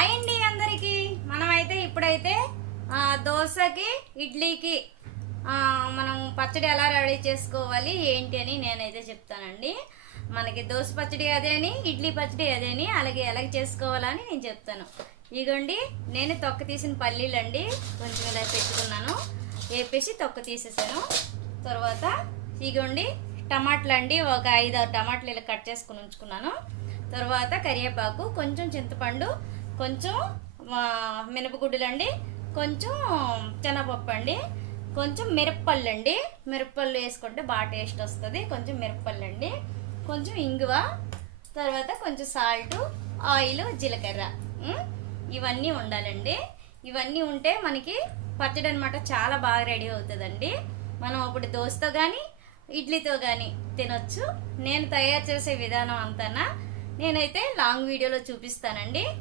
Hi అండి అందరికి. మనమైతే ఇప్పుడైతే దోశకి ఇడ్లీకి మనం పచ్చడి ఎలా రెడీ చేసుకోవాలి ఏంటి అని నేనైతే చెప్తానండి. మనకి దోశ పచ్చడి అదే అని, ఇడ్లీ పచ్చడి అదే అని, అలాగే ఎలా చేసుకోవాలని నేను చెప్తాను. ఇగోండి, నేను తొక్క తీసిన పల్లీలండి కొంచెం ఇలా పెట్టుకున్నాను, వేపేసి తొక్క తీసేసాను. తర్వాత ఇగోండి టమాటాలు అండి, ఒక 5-6 టమాటాలు ఇలా కట్ చేసుకుని ఉంచుకున్నాను. తర్వాత కరివేపాకు, కొంచెం చింతపండు, కొంచెం మినపగుడ్డులు అండి, కొంచెం శనగపప్పు అండి, కొంచెం మిరప్పళ్ళు అండి. మిరప్పళ్ళు వేసుకుంటే బాగా టేస్ట్ వస్తుంది. కొంచెం మిరప్పళ్ళు అండి, కొంచెం ఇంగువ, తర్వాత కొంచెం సాల్ట్, ఆయిల్, జీలకర్ర, ఇవన్నీ ఉండాలండి. ఇవన్నీ ఉంటే మనకి పచ్చడి అనమాట చాలా బాగా రెడీ అవుతుందండి. మనం ఇప్పుడు దోశతో కానీ ఇడ్లీతో కానీ తినొచ్చు. నేను తయారు చేసే విధానం అంతా నేనైతే లాంగ్ వీడియోలో చూపిస్తానండి.